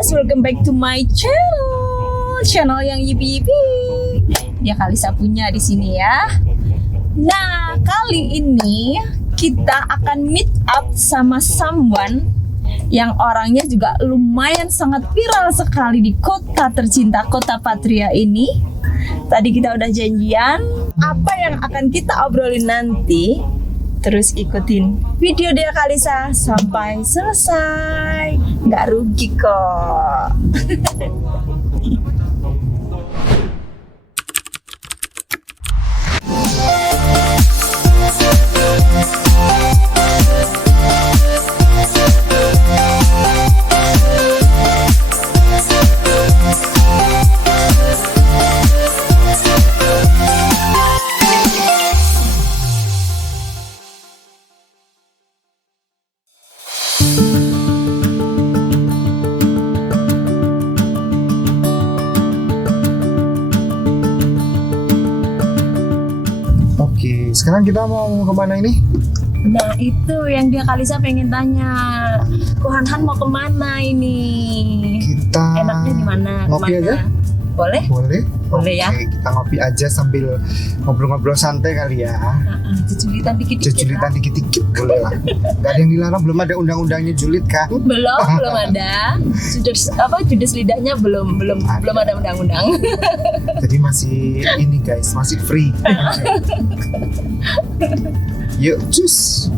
guys, welcome back to my channel yang yipi-yipi. Dia Kalisa punya di sini ya. Nah, kali ini kita akan meet up sama someone yang orangnya juga lumayan sangat viral sekali di kota tercinta, Kota Patria ini. Tadi kita udah janjian apa yang akan kita obrolin nanti. Terus ikutin video dia Kalisa sampai selesai, nggak rugi kok. Sekarang kita mau kemana ini? Nah itu yang dia Kalisa pengen tanya, Kohanhan mau kemana ini? Kita enaknya di mana? Ngopi aja? Boleh? Boleh. Boleh ya? Oke, kita ngopi aja sambil ngobrol-ngobrol santai kali ya. Julitan dikit-dikit. Julitan dikit-dikit boleh lah. Gak ada yang dilarang, belum ada undang-undangnya julid kan? Belum ada. Judes lidahnya belum ada undang-undang. Jadi masih ini guys, masih free. Yuk, cus.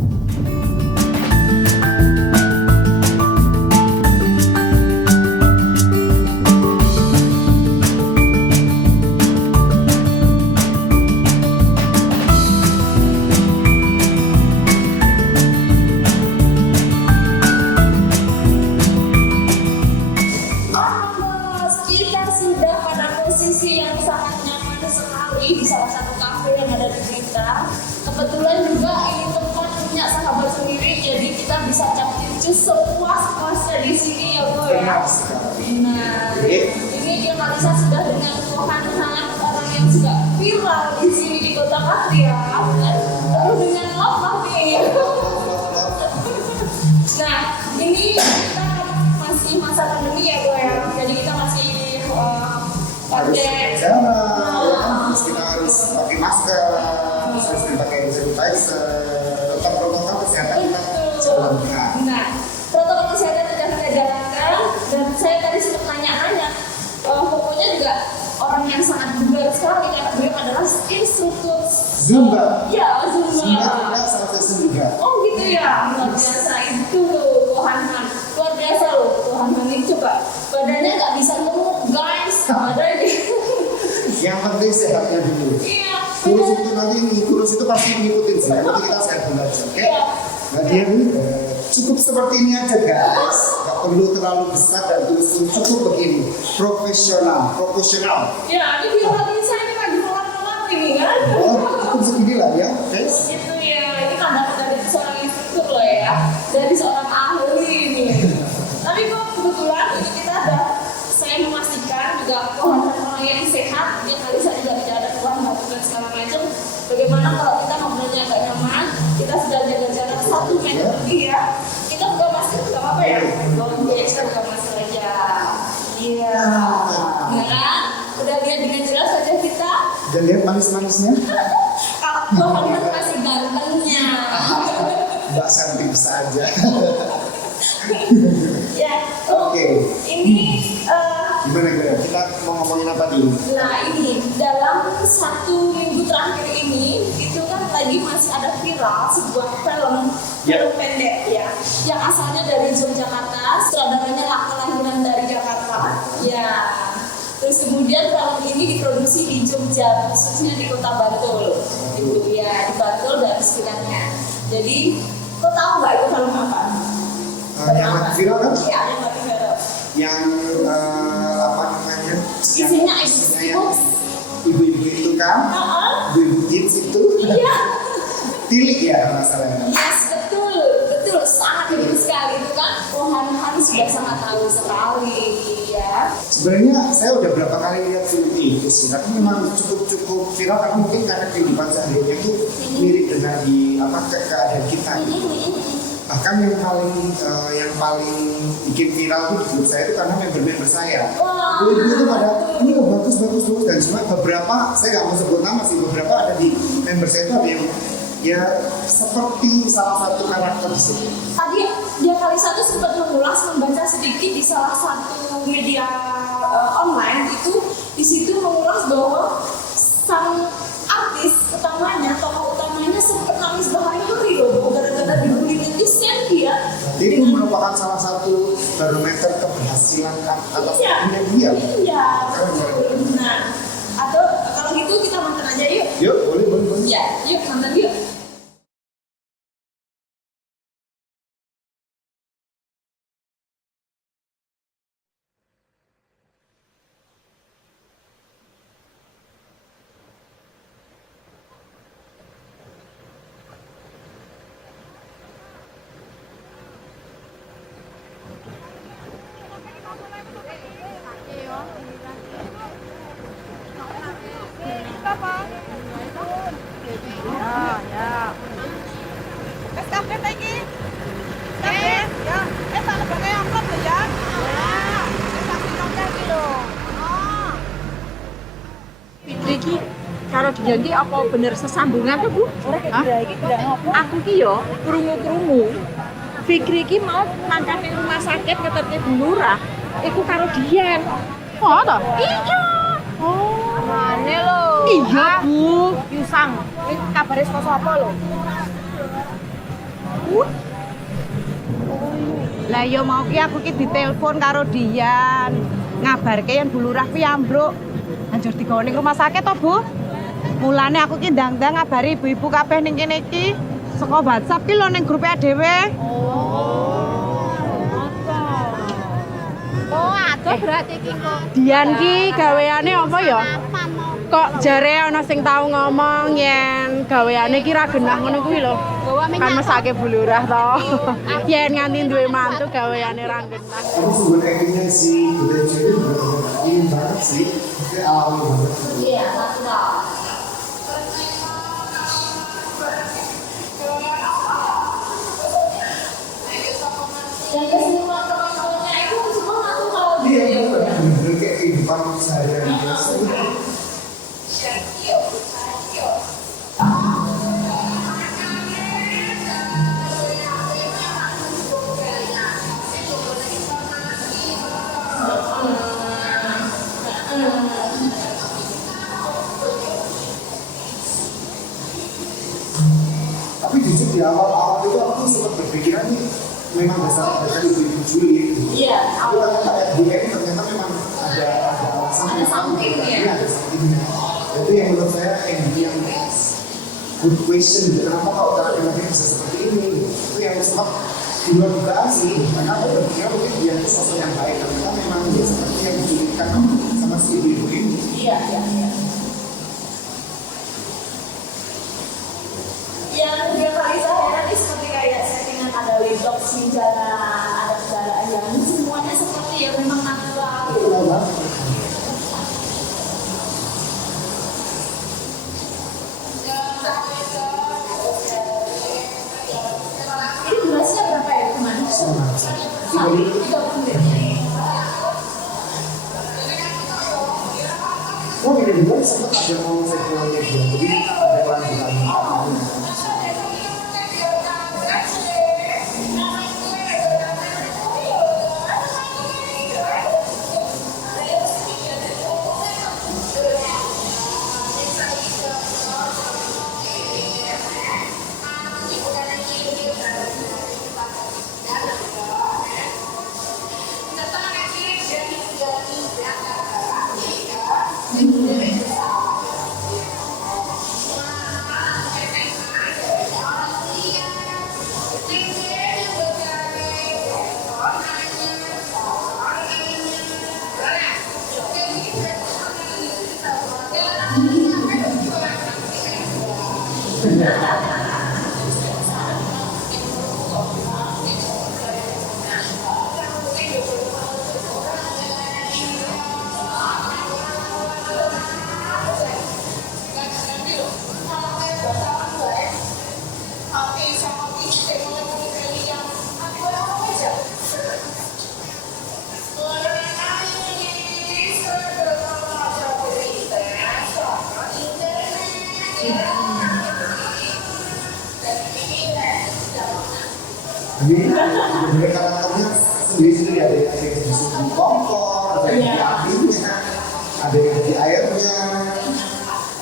Kebetulan juga ini tempat punya sahabat sendiri, jadi kita bisa capcus sepuas-puasnya di sini ya Bu ya. Nah, ini dia Kalisa sudah dengan Kohanhan, orang yang juga viral di sini di Kota Patria. Lalu dengan apa nih? Nah, ini kita masih masa pandemi ya Bu ya, jadi kita masih pakai jalan, kita harus pakai masker, harus pakai sanitizer, tetap protokol kesehatan kita jalankan. Nah, protokol kesehatan sudah kita jalankan, dan saya tadi sempat nanya-nanya, pokoknya juga orang yang sangat bugar sekali karena beliau adalah instruktur Zumba. Ya, Zumba. Zumba juga salah satu juga. Oh gitu ya, luar biasa itu loh Kohanhan, luar biasa loh Kohanhan ini, coba badannya nggak bisa gemuk guys, ada ini. Yang penting sehatnya dulu. Iya. Kurus itu nanti kurus itu pasti ngikutin sih. Nanti kita sehat dulu aja, oke? Nah dia ini cukup seperti ini aja guys. Gak perlu terlalu besar dan kurus, cukup begini. Proporsional. Ya, ini biologis saya ini lagi melap-melap ini kan. Oh, cukup segini lah ya, guys. Itu ya, ini kan dari seorang instruktur loh ya, dari seorang ahli ini. Tapi kok kebetulan ini kita ada, saya memastikan juga Kohanhan orang yang sehat, dia Kalisa juga tidak ada keluhan batuk dan segala macam. Bagaimana kalau kita ngobrolnya agak nyaman, kita sudah jaga jarak 1 meter lebih ya. Kita buka masker, nggak apa-apa ya? Boleh, kita buka masker aja. Iya. Nah kan? Udah lihat dengan jelas wajah kita. Dan lihat manis-manisnya. Kohanhan masih gantengnya. Mbak Santi bisa aja. Ya, Oke. Ini Gimana? Kita mau ngomongin apa nih? nah ini dalam 1 minggu terakhir ini itu kan lagi masih ada viral sebuah film pendek ya, yang asalnya dari Yogyakarta, sutradaranya kelahiran dari Jakarta ya. Terus kemudian film ini diproduksi di Jogja, khususnya di Kota Bantul gitu ya, di Bantul dan sekitarnya. Jadi kau tahu nggak itu film apa? Yang lagi viral kan? Iya, yang lagi viral. Yang apa namanya? Isinya ibu-ibu itu kan? Ibu-ibu kids itu? Iya. Tilik ya masalahnya. Yes, betul, sangat betul sekali itu kan. Kohanhan sudah sangat tahu sekali ya. Sebenarnya saya udah berapa kali lihat film itu sih, tapi memang cukup viral karena mungkin karena kehidupan sehari-hari itu mirip dengan di keadaan kita. Bahkan yang paling bikin viral itu di grup saya itu karena member-member saya. Wah. Itu pada ini kok bagus dan cuma beberapa saya nggak mau sebut nama sih, beberapa ada di member saya itu ada yang ya seperti salah satu karakter di situ. Tadi dia Kalisa tuh sempat membaca sedikit di salah satu media online itu, di situ mengulas bahwa sang artis utamanya, tokoh utamanya sempat nangis berhari-hari loh gara-gara dibully netizen dia. Itu merupakan salah satu barometer keberhasilan atas Iya. dia. Iya. Nah, atau kalau gitu kita nonton aja yuk. Yuk, boleh. Ya, yuk nonton yuk. Iki karo dijanji apa bener sesambungan tuh Bu? Hah? Aku ki yo krungu-krungu. Fikri ki mau mangkat ning rumah sakit ngetepke Bu Lurah. Iku karo Dian. Oh, toh? Iya. Oh, mane lho. Iya, Bu. Yusang, iki kabare saka sapa lho? Lah yo mau ki aku ki ditelepon karo Dian. Ngabarke yen Bu Lurah kuwi ambruk. Anjur digawa ning rumah sakit to, Bu? Mulane aku ki ndang-ndang ngabari ibu-ibu kabeh ning kene iki saka WhatsApp ki lho ning grupe dhewe. Oh, ada berarti iki kok. Dian ki gaweane apa ya? Kok jare ana sing tau ngomong yen gaweane ki ra genah ngono kuwi lho. Kan mesake Bu Lurah to. Yen nganti duwe mantu gaweane ra genah. Tapi sebenarnya actingnya si Butet Jadi benar-benar ingin banget sih, kayak alami banget. Iya, natural. Yang kesini teman-temannya itu semua natural. Iya, bener-bener kayak kehidupan sehari-hari biasa. Tapi jujur di awal-awal itu aku sempat berpikiran nih memang dasar ibu-ibu Juli gitu. Iya, Tapi ternyata dia ini ternyata memang ada alasan Ada something, ya? Iya, ada somethingnya. Itu yang menurut saya yang good question gitu. Kenapa kok laki-laki bisa seperti ini? Itu yang sempat di luar dugaan sih. Karena aku berpikir mungkin dia itu sosok yang baik. Ternyata memang dia seperti yang diculikan sama si ibu-ibu ini. Iya. Yang dia Kalisa heran ini seperti kayak settingan ada laptop, senjata, ada kendaraan yang semuanya seperti yang memang natural. Itu lah banget. Ini durasinya berapa ya teman? Sama. 30 menit. Oh, ini juga sempat ada ngomong sequelnya dia. Jadi ada lanjutan. Jadi bener karakternya sendiri-sendiri, ada yang disusun kompor, ada yang di apinya, ada yang di airnya.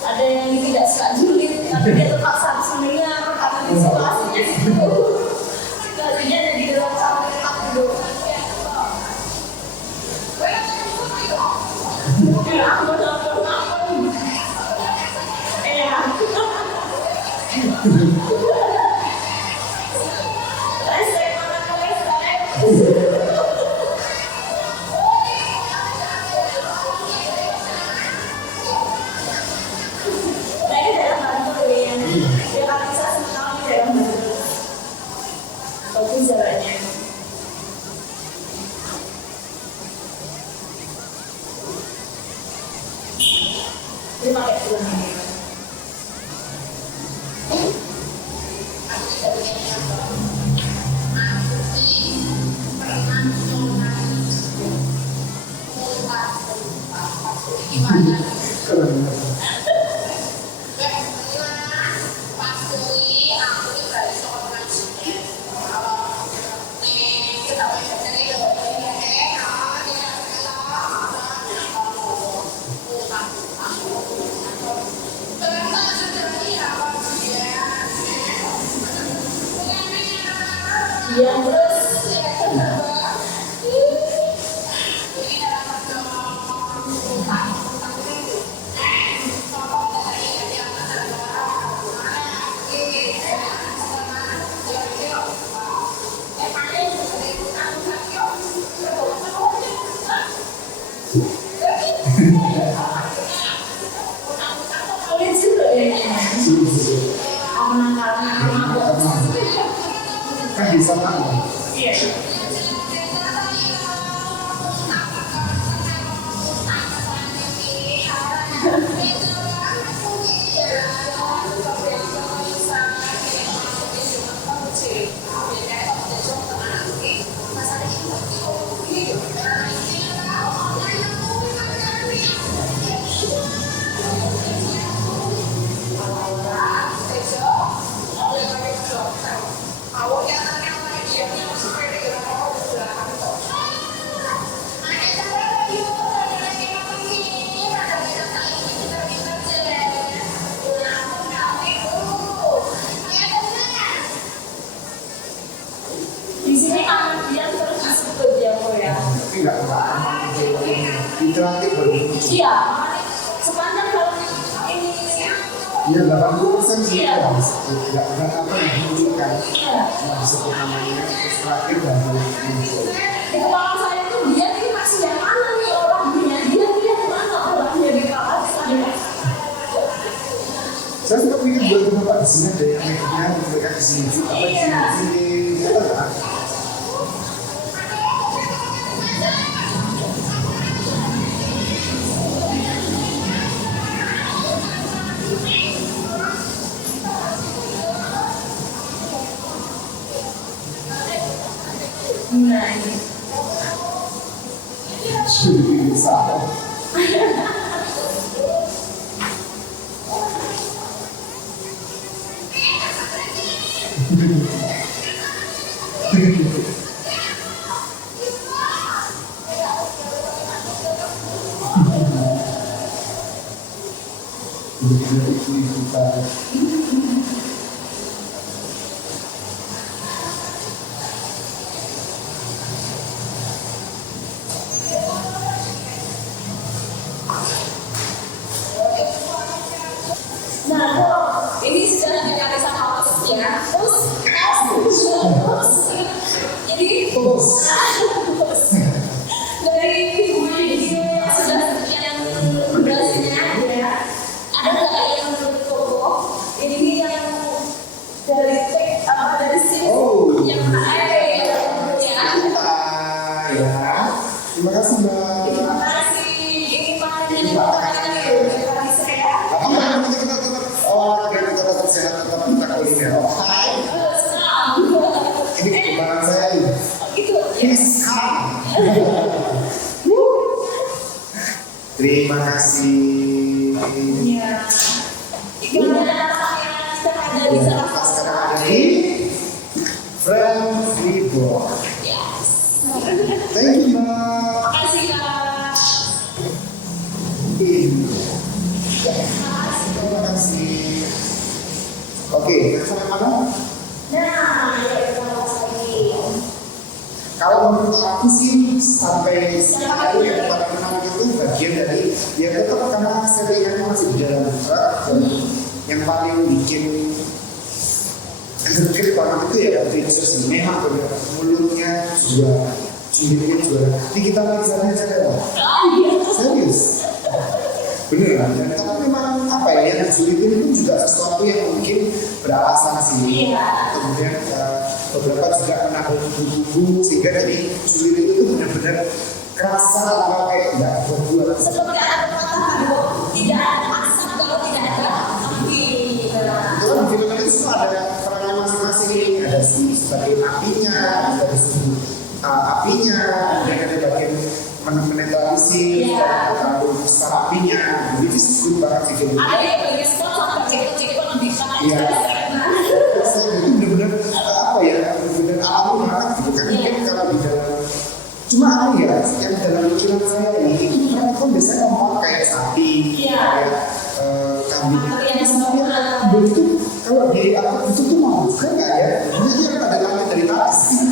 Ada yang tidak suka julid, tapi dia tetap harus mendengar karena situasinya itu. Situasinya ada di dalam sama tetap duduk. Bagus jalannya. Ini pakai tulang ini. Yang terus kulit juga ya. Kan bisa kan? Iya. Di sini anak dia terus disebut ya kok ya. Tapi nggak interaktif baru muncul. Iya, sepanjang kalau ini Iya 80% sih Iya. ya. Nggak apa yang dimunculkan. Cuma disebut namanya terus terakhir baru muncul. di kepala saya tuh dia ini masih yang mana nih orangnya, dia yang mana orangnya di kepala saya. Saya sempat mikir buat bapak di sini ada yang make-nya, mereka di sini apa di sini kita nggak. Nah ini. Sudah bisa. Nah, kalau ini sudah dikasih sama otisnya, terus jadi dari video sudah yang durasinya ya, ada nggak yang menurut Koko ini yang dari dari sini yang ya. Ya, terima kasih Mbak. Terima kasih. Ini panjang yang berkaitan dengan saya. Apa kita tetap olahraga, kita tetap sehat, tetap kita kuliner. Hai. Ini kekembangan saya ini. Gitu. Yes. Terima kasih. Ya. Gimana rasanya sekarang ada di sana? Sekarang ada di Friends Thank you, Mbak. Makasih Kak. Terima kasih. Oke, yang sampai mana? Nah, kita bahas lagi. Kalau menurut aku sih sampai sekarang yang pada menang itu bagian dari ya tetap karena serinya masih berjalan dan yang paling bikin greget banget itu ya Princess ini memang benar mulutnya juara, julidnya juara. Di kita lagi sana aja kan? Serius. Beneran, dan tapi memang apa ya, yang julid itu juga sesuatu yang mungkin beralasan sih. Kemudian beberapa juga menambah bumbu-bumbu sehingga dari julid itu benar-benar kerasa apa kayak tidak berbuat. Seperti ada pepatah tidak ada asap kalau tidak ada api. Itu kan film itu semua ada perannya masing-masing, ada sebagai apinya, ada suhu apinya, dan ada bagian menetralisir, dan terlalu besar apinya. Jadi itu sulit banget sih film. Ada yang bagian sekolah sampai cekik-cekik lebih sama. Iya. Itu benar-benar apa ya, benar-benar alami banget gitu kan. Mungkin kalau di dalam cuma apa ya, yang dalam pikiran saya ini mereka kan biasanya ngomong kayak sapi, kayak kambing. Begitu kalau di apa itu tuh mau kan nggak ya? Jadi kan ada kambing dari atas.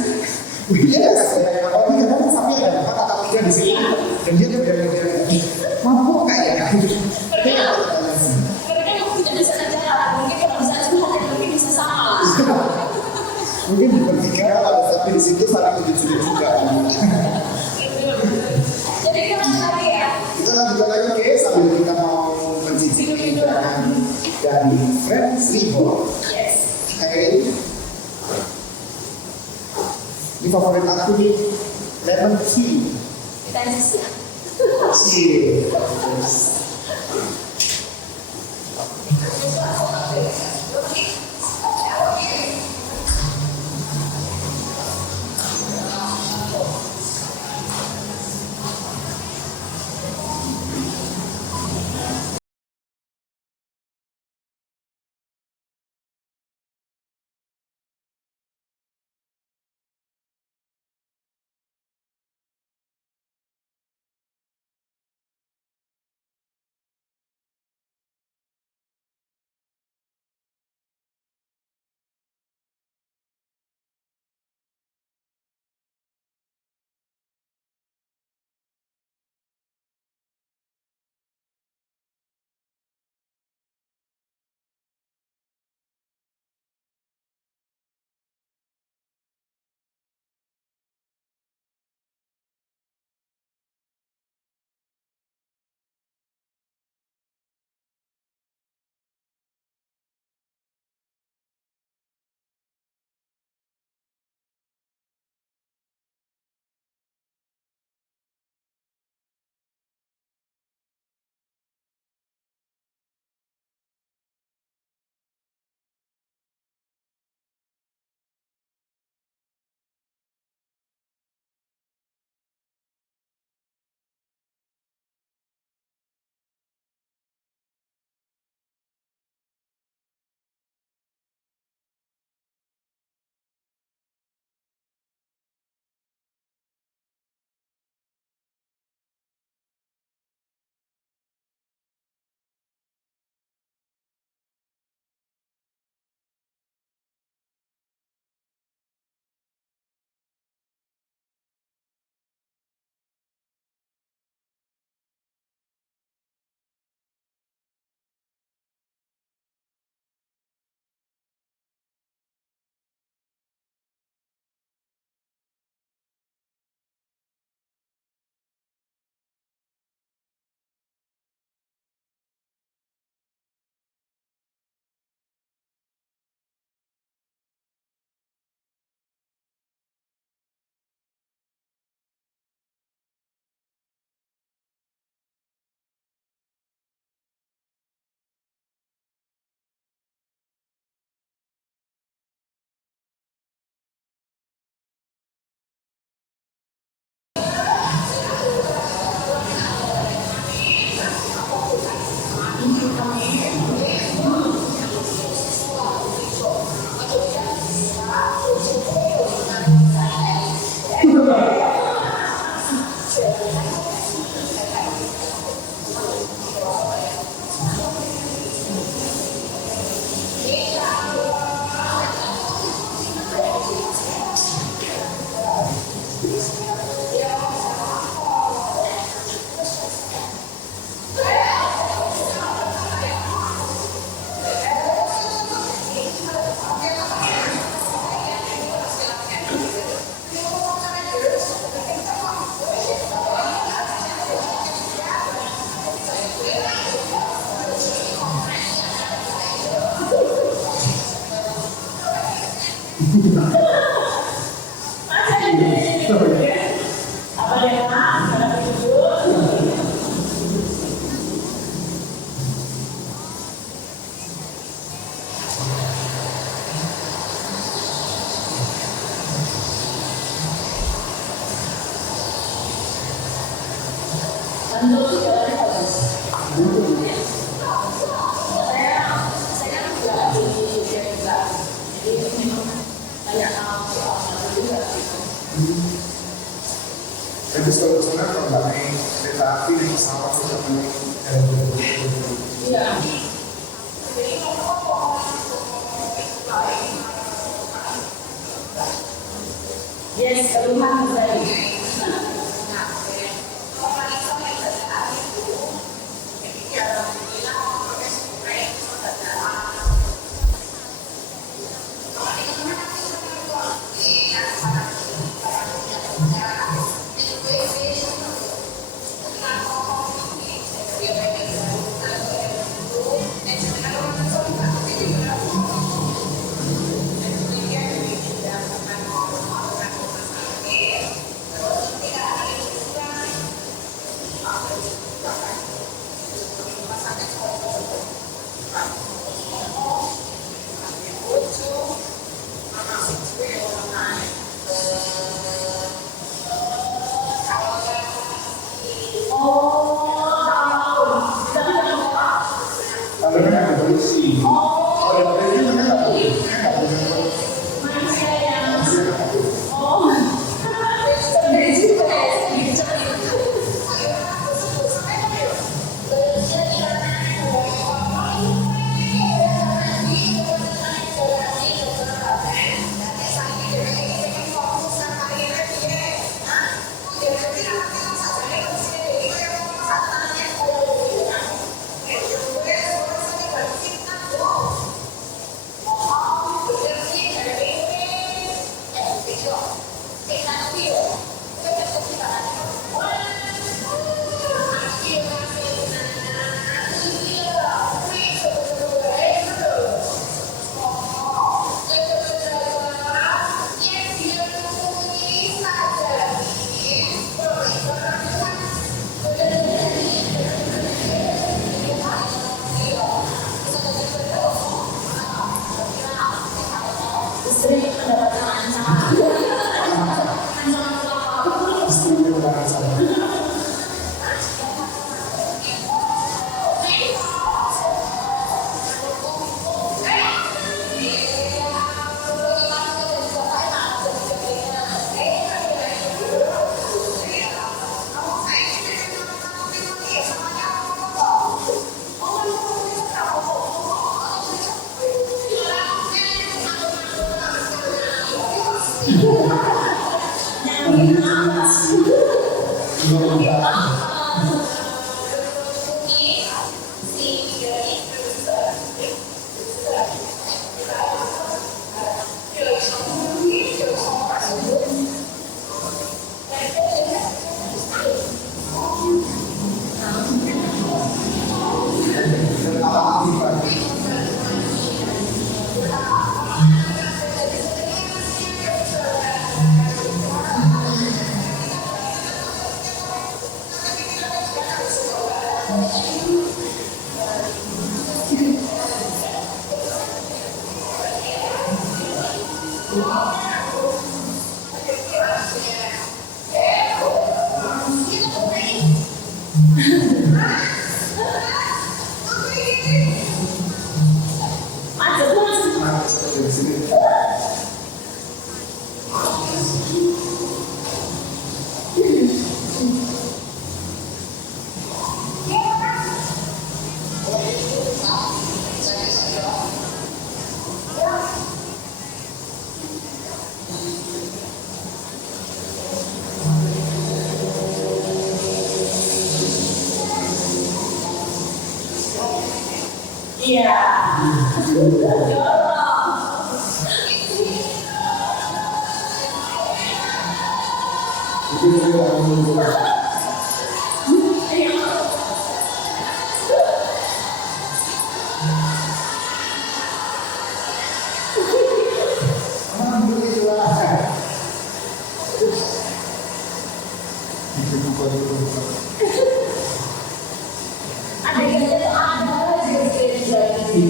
Iya nggak kayak kalau ini kan sapi ada 4 atau 3 di sini dan dia bilang mampu nggak ya? Mereka tidak bisa jalan, mungkin kalau bisa jalan mungkin bisa sama. Mungkin berpikir kalau sapi di situ saling tujuh juga. Jadi kita lanjut lagi ya. Kita lanjut lagi oke sambil kita mau mencicipi hidangan dari Friends Reborn. Yes. Oke. Ini favorit aku nih lemon tea. Kita isi. Cheers. Jadi kalau sebenarnya kalau nggak naik kereta api, naik pesawat, atau naik Iya. Yes, keluhan tadi. Kalau nggak ada polisi, kalau ada polisi mereka nggak boleh, mereka nggak boleh. Adegannya tuh ada aja gitu lagi.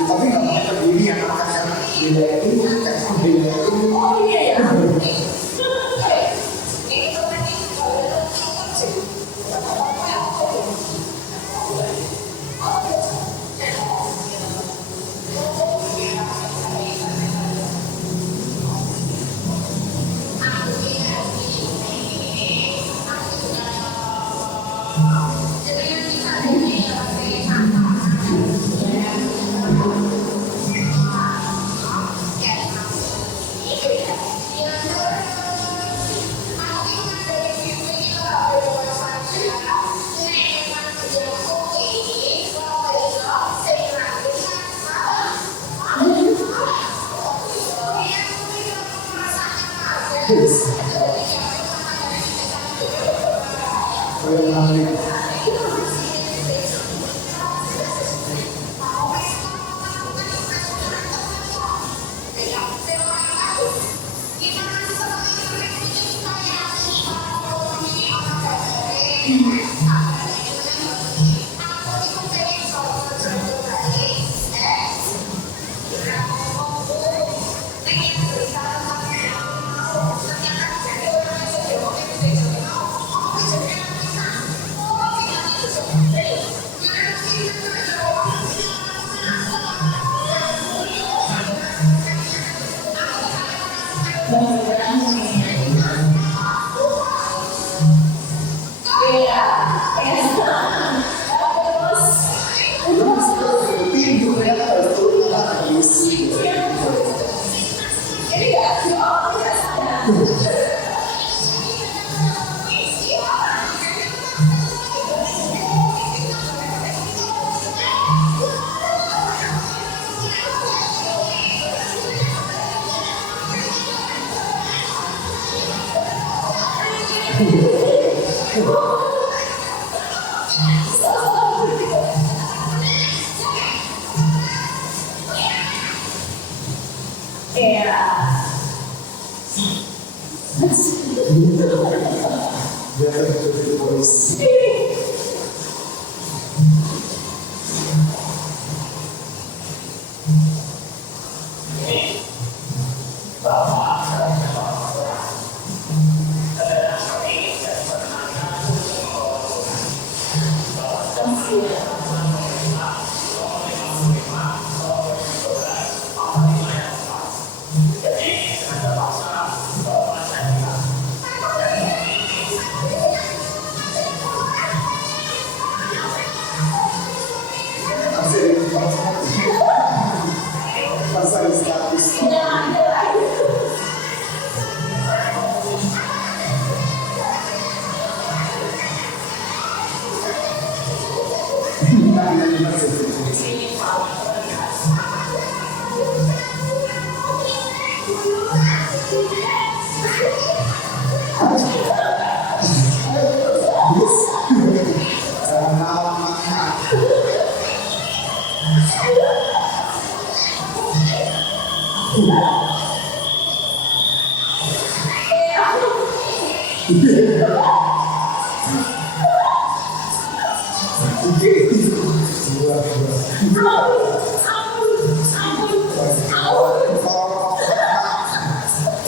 Tapi nggak pakai peduli yang akan beda itu kayak beda itu. Oh iya ya.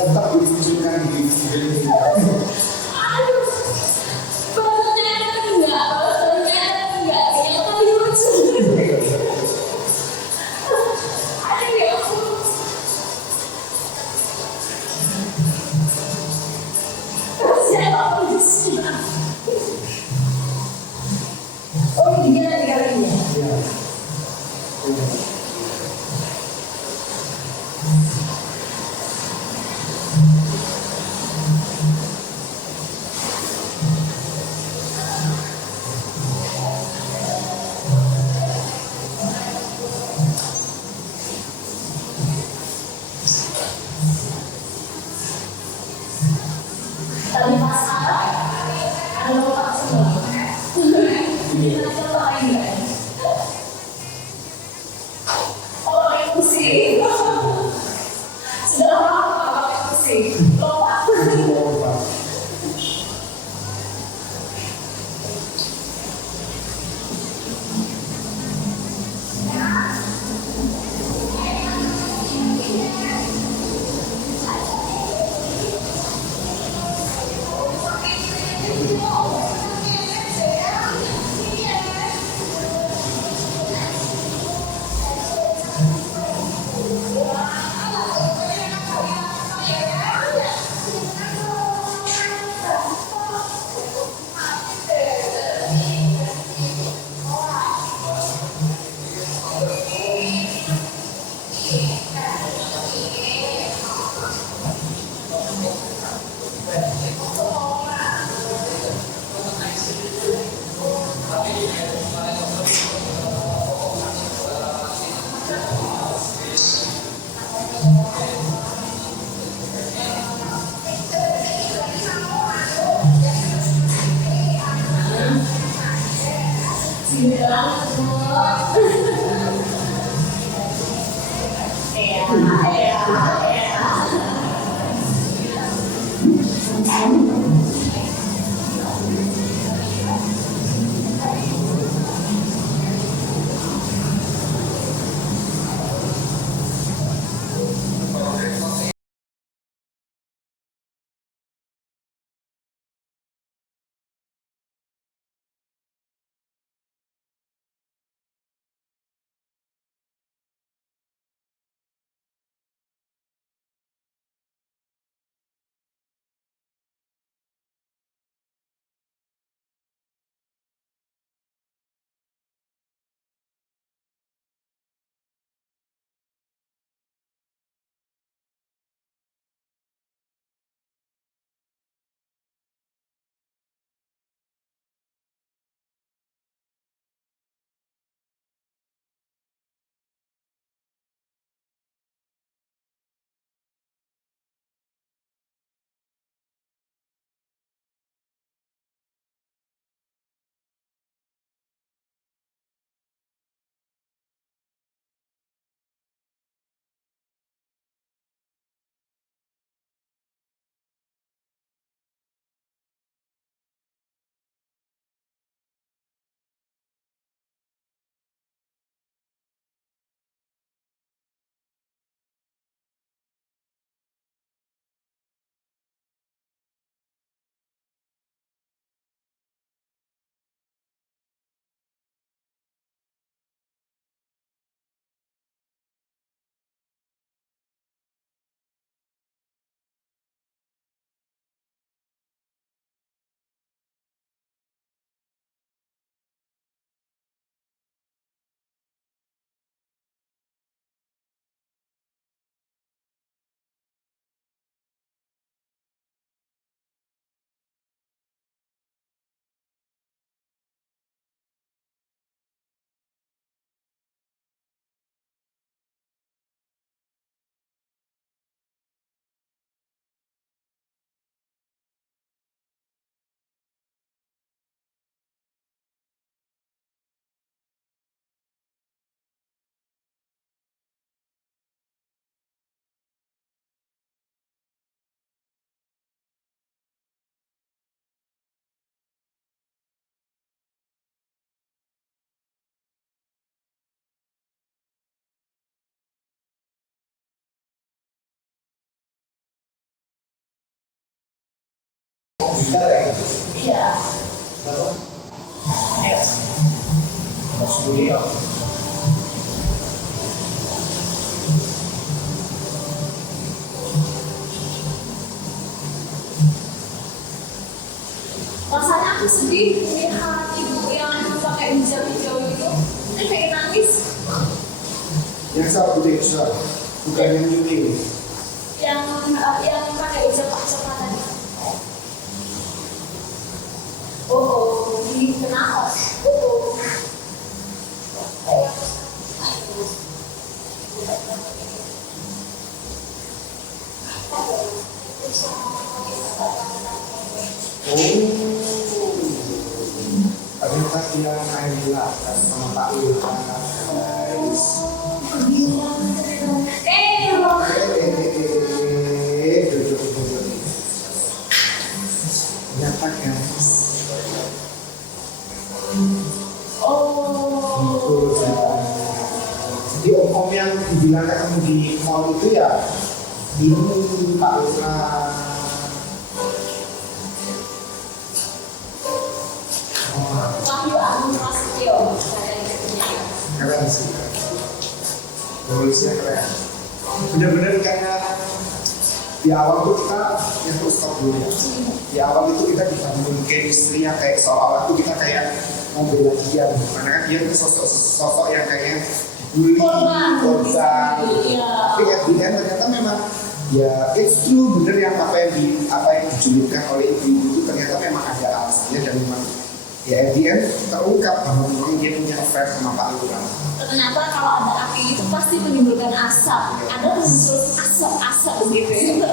Tetap dimunculkan di sini. Oh, tiga kali ya. Tadi pas ada lupa semua. Kita coba enggak? Oh, pakai pusing. Sudah lama pakai pusing. Lupa. Bentar ya. Iya. Ayo. Terus dulu ya. Rasanya aku sedih melihat ibu yang pakai hijab hijau itu. Ini kayak nangis. Yang saya bukan yang nyuting. Yang pakai hijab coklat tadi. Oh, ini kenapa? Ternyata dia main bola sama Pak Ilham, guys. Duduk. Ternyata guys. Itu jadi om yang dibilang ketemu di mall itu ya ini Pak Ilham. Wahyu Agung Prasetyo. Keren sih, nulisnya keren. Bener-bener kayak di awal tuh kita yang terus stop dulu ya. Di awal itu kita dibangun chemistry yang kayak seolah-olah tuh kita kayak mau bela dia, karena kan dia tuh sosok yang kayak bully, korban. Tapi at the end ternyata memang ya it's true, bener yang apa yang dijulitkan oleh ibu-ibu itu ternyata memang ada alasannya dan memang ya at the end terungkap bahwa memang dia punya affair sama Pak Lurah. Ternyata kalau ada api itu pasti menimbulkan asap. Ada muncul asap-asap gitu ya.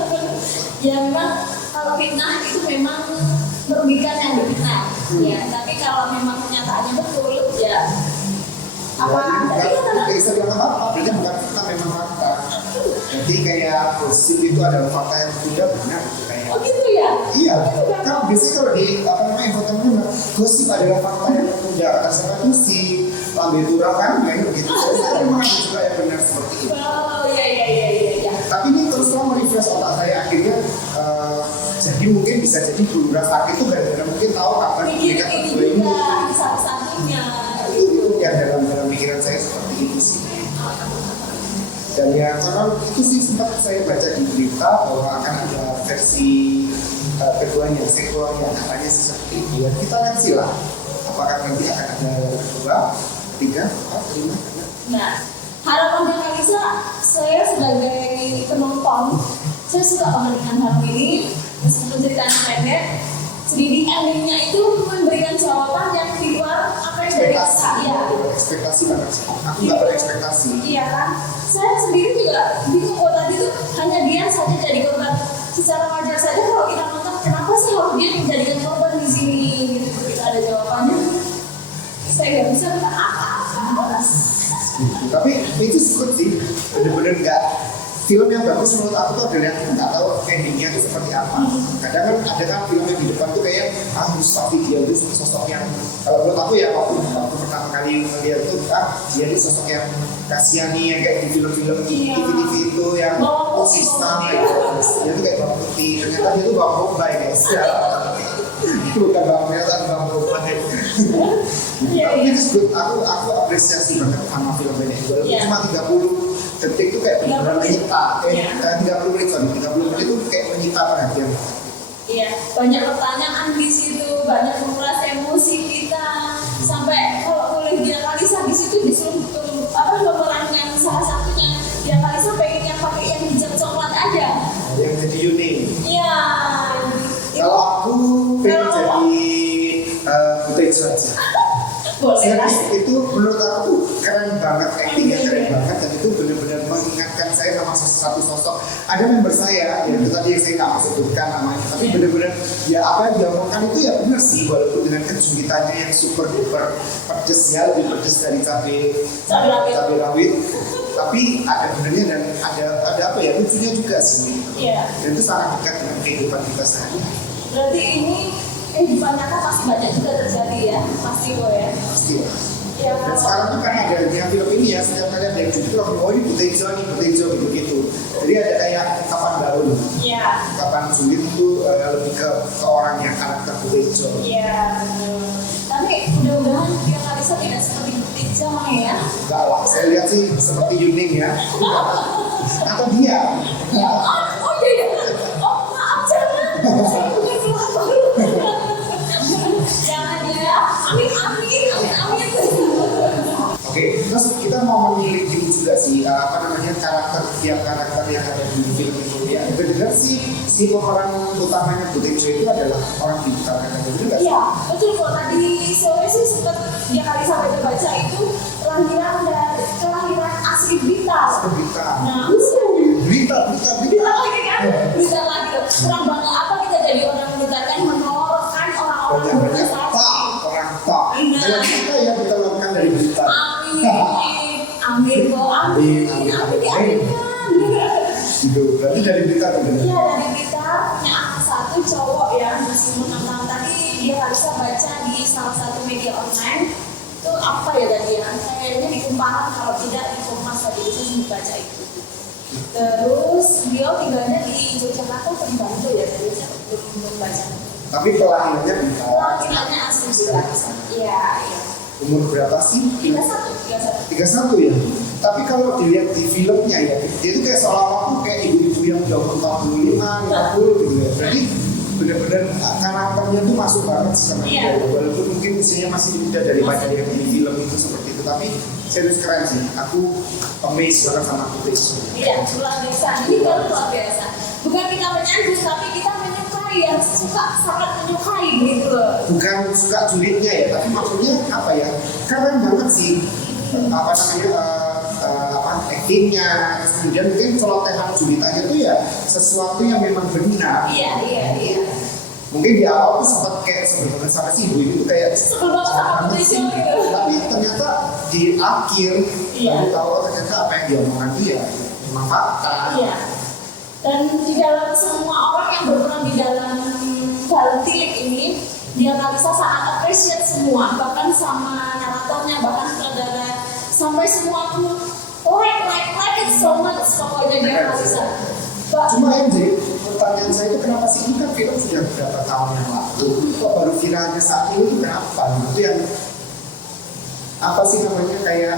Ya memang kalau fitnah itu memang merugikan yang difitnah. Ya, tapi kalau memang kenyataannya betul ya apa? Tidak bisa bilang apa-apa, berarti bukan fakta, memang fakta. Jadi kayak gosip itu adalah fakta yang sudah benar gitu kayak. Oh gitu ya? Iya, kan biasanya kalau di apa namanya infotainment gosip adalah fakta yang tertunda. Kata siapa itu si Lambe Turah kan main begitu. Jadi memang ada juga yang benar seperti itu. Oh iya. Tapi ini terus terang merefresh otak saya akhirnya. Jadi mungkin bisa jadi Bu Lurah sakit itu gara-gara mungkin tahu kapan mereka berdua ini. Satu-satunya. Itu yang dalam pikiran saya seperti itu sih. Dan ya karena itu sih sempat saya baca di berita bahwa akan ada versi keduanya, sequelnya katanya sih seperti itu. Ya, kita lihat sih lah apakah nanti akan ada kedua, ketiga, empat, lima. Nah, harapan Kak Kalisa, saya sebagai penonton, saya suka banget dengan hal ini. Meskipun ceritanya pendek, sedih endingnya itu memberikan jawaban yang di luar apa yang dari saya. Ekspektasi banget sih. Aku nggak berekspektasi. Iya kan? Saya sendiri juga bingung kalau tadi tuh hanya dia saja jadi korban. Secara wajar saja kalau kita nonton, kenapa sih harus dia menjadikan korban di sini? Gitu kita ada jawabannya. Saya nggak bisa minta apa-apa. Tapi itu good sih, bener-bener nggak. Film yang bagus menurut aku tuh adalah yang nggak tahu endingnya itu seperti apa. Kadang kan ada kan film yang di depan tuh kayak Mustafi dia itu sosok yang kalau menurut aku ya waktu pertama kali melihat itu dia itu sosok yang kasihani yang kayak di film-film TV itu yang sistem dia tuh kayak bawang putih. Ternyata dia tuh bawang bombay guys. Itu bukan bawang merah, bawang bombay. Tapi itu good. Aku apresiasi banget sama film ini. Walaupun cuma 30 detik itu kayak benar-benar menyita. 30 menit itu kayak menyita perhatian. Iya, banyak pertanyaan di situ, banyak menguras emosi kita. Sampai kalau boleh dia Kalisa di situ disuruh memerankan salah satunya. Dia Kalisa pengen yang pakai yang hijab coklat aja. Yang jadi unik. Iya. Kalau aku pengen jadi Butet saja. Boleh lah. Itu menurut aku keren banget, actingnya keren banget dan itu benar-benar mengingatkan saya sama satu sosok. Ada member saya, ya itu tadi yang saya nggak mau sebutkan namanya, tapi benar-benar ya apa yang dia omongkan itu ya benar sih, walaupun dengan kejumitannya yang super duper pedes ya, lebih pedes dari cabai rawit, tapi ada benernya dan ada apa ya lucunya juga sih. Iya. Dan itu sangat dekat dengan kehidupan kita sehari-hari. Berarti ini kehidupan nyata pasti banyak juga terjadi ya, pasti kok ya. Pasti ya. Iya. Dan sekarang tuh kan ada yang film ini ya, setiap kali ada yang cuti tuh oh ini Butejo gitu. Jadi ada kayak ungkapan baru. Iya. Ungkapan sulit itu lebih ke orangnya, karakter Butejo. Iya, betul. Tapi mudah-mudahan dia Kalisa tidak seperti Butejo ya. Enggak lah, saya lihat sih seperti Yuning ya. Atau dia. Oh iya. Oh maaf jangan. Saya bukan pelakor. Jangan ya. Amin. Oke, terus kita mau memilih juga sih karakter tiap karakter yang ada di film itu ya. Benar sih si pemeran utamanya Butejo itu adalah orang pintar kan benar nggak sih? Iya, betul kok. Tadi sore sih sempat dia kali sampai baca itu kelahiran asli Blitar. Blitar. Nah, Blitar lagi kan? Blitar lagi tuh. Kurang bangga apa kita jadi orang Blitar kan menorehkan orang-orang banyak orang tak. Dan kita yang kita lakukan dari Blitar. Amin. Gitu, berarti dari Blitar benar? Iya, dari Blitar. Punya anak satu cowok ya, masih 6 tahun tadi dia harus baca di salah satu media online. Itu apa ya tadi ya? Kayaknya di Kumparan, kalau tidak di Kompas tadi itu saya baca itu. Terus beliau tinggalnya di Yogyakarta atau di Bandung ya, tadi saya belum baca. Tapi kelahirannya Blitar. Kelahirannya asli Blitar. Iya. Umur berapa sih? 31. 31 ya. Tapi kalau dilihat di filmnya ya, dia itu kayak seolah-olah kayak ibu-ibu yang udah umur 45, 50 gitu ya. Berarti benar-benar karakternya tuh masuk banget sama dia. Walaupun mungkin usianya masih muda daripada yang di film itu seperti itu, tapi serius keren sih. Aku amazed banget sama Butejo. Iya, luar biasa. Ini baru luar biasa. Bukan kita menyambut, tapi kita menyukai yang sangat menyukai gitu loh. Bukan suka julidnya ya, tapi maksudnya apa ya? Keren banget sih. Actingnya, kemudian mungkin celotehan julitannya itu ya sesuatu yang memang benar. Iya. Mungkin di awal tuh sempat kayak sebenarnya sama si ibu itu kayak sebel banget sama Butejo gitu. Tapi ternyata di akhir baru tahu ternyata apa yang dia omongkan itu ya memang fakta. Iya. Dan di dalam semua orang yang berperan di dalam Tilik ini, dia Kalisa sangat appreciate semua, bahkan sama naratornya, bahkan sutradara, sampai semua tuh like it so much pokoknya dia Kalisa. Cuma yang jadi pertanyaan saya itu kenapa sih ini kan film sudah beberapa tahun yang lalu, kok baru viralnya saat ini kenapa? Itu yang apa sih namanya kayak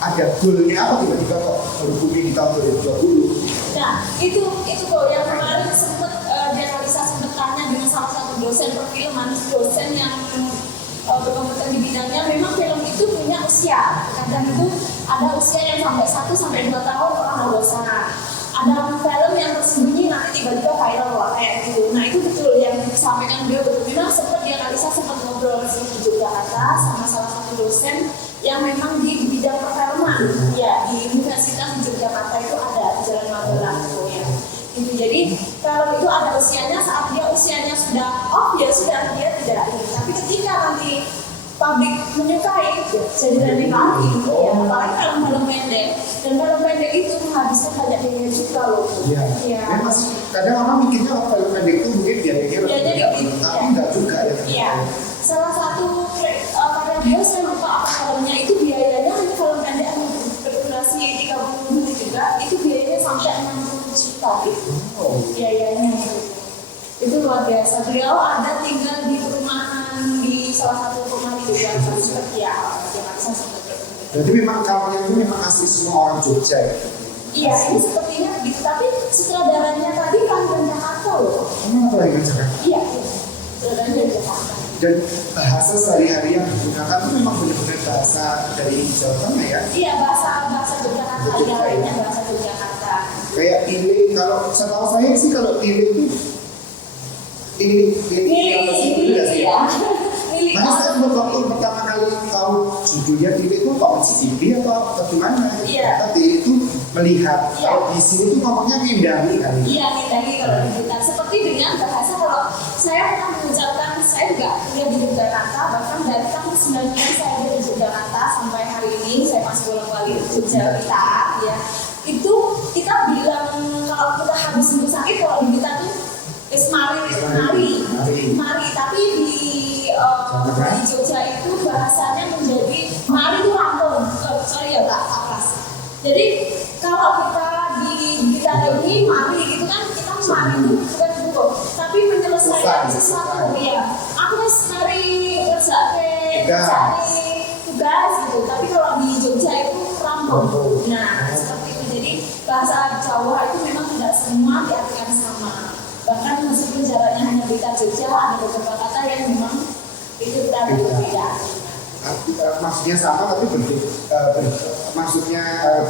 ada goalnya apa tiba-tiba kok berhubungi di tahun 2020? Nah itu kok yang kemarin sempat dia Kalisa sempat tanya dengan salah satu dosen perfilman, dosen yang berkompeten di bidangnya. Memang film itu punya usia, kadang itu ada usia yang sampai 1-2 tahun orang bosan. Ada film yang tersembunyi nanti tiba-tiba viral kayak gitu. Nah itu betul yang disampaikan beliau betul. Memang sempat dia Kalisa sempat ngobrol di Yogyakarta sama salah satu dosen yang memang di bidang perfilman ya di Universitas di Yogyakarta itu ada di Jalan Magelang ya. Gitu. Jadi film itu ada usianya, saat dia usianya sudah ya sudah dia tidak ini. Tapi ketika nanti publik menyukai jadi dari lagi ya, apalagi film pendek, dan film pendek itu menghabiskan banyak biaya juga loh. Iya. Memang kadang orang mikirnya film pendek itu mungkin biayanya lebih tapi enggak juga ya. Iya. Salah satu karya beliau saya lupa apa filmnya itu biayanya hanya film pendek yang berdurasi 30 menit juga itu biayanya sampai 60 juta gitu. Biayanya itu luar biasa. Beliau ada tinggal di perumahan di salah satu rumah di Yogyakarta seperti ya, Jakarta seperti itu. Jadi memang kamarnya itu memang asli semua orang Jogja ya? Iya, ini sepertinya gitu. Tapi sutradaranya tadi kelahiran Jakarta loh. Emang apa lagi Jakarta? Iya, sutradaranya dari Jakarta. Dan bahasa sehari-hari yang digunakan itu memang benar-benar bahasa dari Jawa Tengah ya? Iya, bahasa Yogyakarta, dialeknya bahasa Yogyakarta. Kayak tile, kalau setahu saya sih kalau tile itu tile apa sih? Tidak sih? Makanya saya waktu pertama kali tahu judulnya tile itu apa Mississippi atau bagaimana? Ternyata tile itu melihat. Kalau di sini tuh ngomongnya ngendangi kali. Iya, ngendangi kalau di kita. Seperti dengan bahasa kalau saya pernah mengucapkan, saya juga kuliah di Yogyakarta, bahkan dari tahun 99 saya di Yogyakarta sampai hari ini saya masih bolak-balik Jogja kita, ya. Itu kita bilang kalau kita habis sembuh sakit kalau di kita tuh mari, tapi di di Jogja itu bahasanya menjadi mari itu lampung. Sorry ya Kak, Akas. Jadi kalau kita di kita ini mari gitu kan kita mari itu bukan buku, tapi menyelesaikan sesuatu ya. Aku harus cari tugas gitu. Tapi kalau di Jogja itu lampung. Nah seperti itu. Jadi bahasa Jawa itu memang tidak semua diartikan sama. Bahkan meskipun jalannya hanya beda Jogja, ada beberapa kata yang memang itu tadi berbeda. Maksudnya sama tapi berbeda. Maksudnya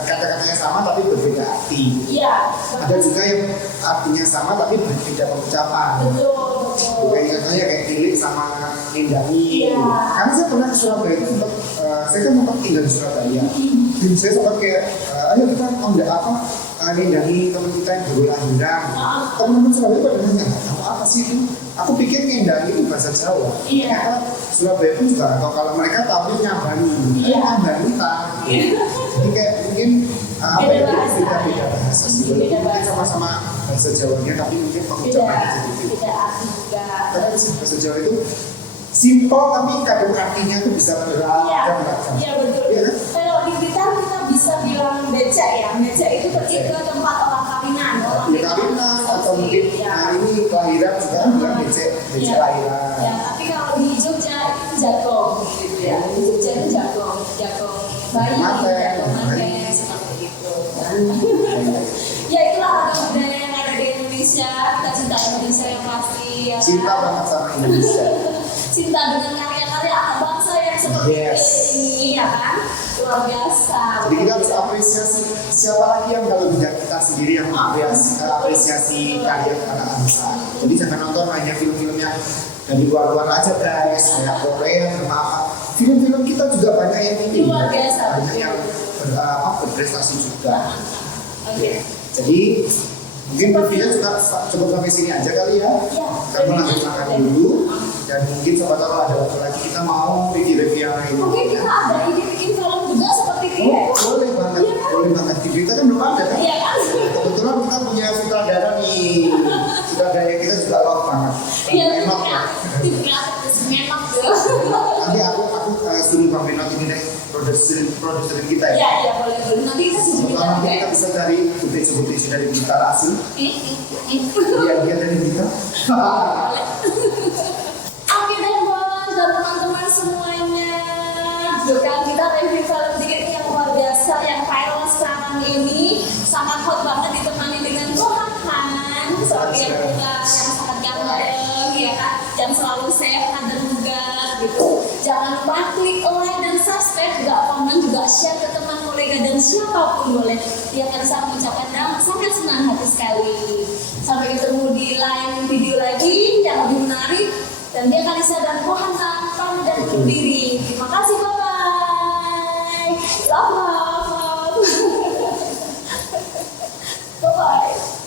kata-katanya sama tapi berbeda arti. Iya. Ada juga yang artinya sama tapi berbeda pengucapan. Betul. Kayak contohnya kayak tilik sama nindangi. Iya. Karena saya pernah ke Surabaya itu saya kan sempat tinggal di Surabaya. Dan saya sempat kayak ayo kita nindangi teman kita yang baru lahiran. Teman-teman Surabaya pada nanya, kamu apa sih itu? Aku pikir nindangi itu bahasa Jawa. Iya. Karena Surabaya pun juga atau kalau mereka tahu nyabani. Iya. Nyabani Jadi kayak mungkin beda bahasa sih. Mungkin sama-sama bahasa Jawanya tapi mungkin pengucapannya jadi beda. Beda arti juga. Karena bahasa Jawa itu simpel tapi kadang artinya itu bisa beragam-agam. Iya betul. Iya kan? Kalau di kita bisa bilang becak ya. Becak itu pergi ke tempat orang kawinan. Kawinan atau mungkin ini kelahiran juga bilang becek lahiran. Ya, tapi kalau di Jogja itu jagong gitu ya. Di Jogja itu jagong bayi, jagong mate seperti itu. Ya itulah ragam budaya yang ada di Indonesia. Kita cinta Indonesia yang pasti ya. Cinta banget sama Indonesia. Cinta dengan karya-karya anak bangsa yang seperti ini ya kan, luar biasa. Jadi kita harus apresiasi siapa lagi yang kalau tidak kita sendiri yang apresiasi karya anak bangsa. Jadi jangan nonton hanya film-filmnya dari luar-luar aja guys, kayak Korea sama apa. Film-film kita juga banyak yang ini, luar biasa. banyak yang berprestasi juga. Oke. Jadi mungkin videonya juga coba sampai sini aja kali ya. Kita mau lanjut makan dulu. Dan mungkin siapa tahu ada waktu lagi kita mau review yang lain. Mungkin kita ada ide bikin film juga seperti ini. Boleh banget, boleh banget. Di berita kan belum ada kan? Iya kan? Kebetulan kita punya sutradara nih. Sutradara kita juga love banget. Iya, Enak ya. tim kreatif memang tuh. Nanti aku suruh Bang Renot ini deh produser kita ya. Iya boleh. Nanti kita sih Kalau nanti kita bisa cari footage dari kita langsung. Dia dari kita. Oke deh bos dan teman-teman semuanya, bukan kita review film dikit yang luar biasa yang viral sekarang ini sangat hot banget ditemani dengan Tuhan seorang yang muda yang sangat ganteng ya kan, yang selalu sehat dan bugar gitu. Jangan lupa klik like dan subscribe, juga komen, juga share ke teman kolega dan siapapun boleh. Dia akan sangat mengucapkan sangat senang hati sekali. Sampai ketemu di lain video lagi yang lebih menarik. Dan dia Kalisa dan Tuhan pamit dan undur diri. Terima kasih, bye-bye. Love. Bye-bye.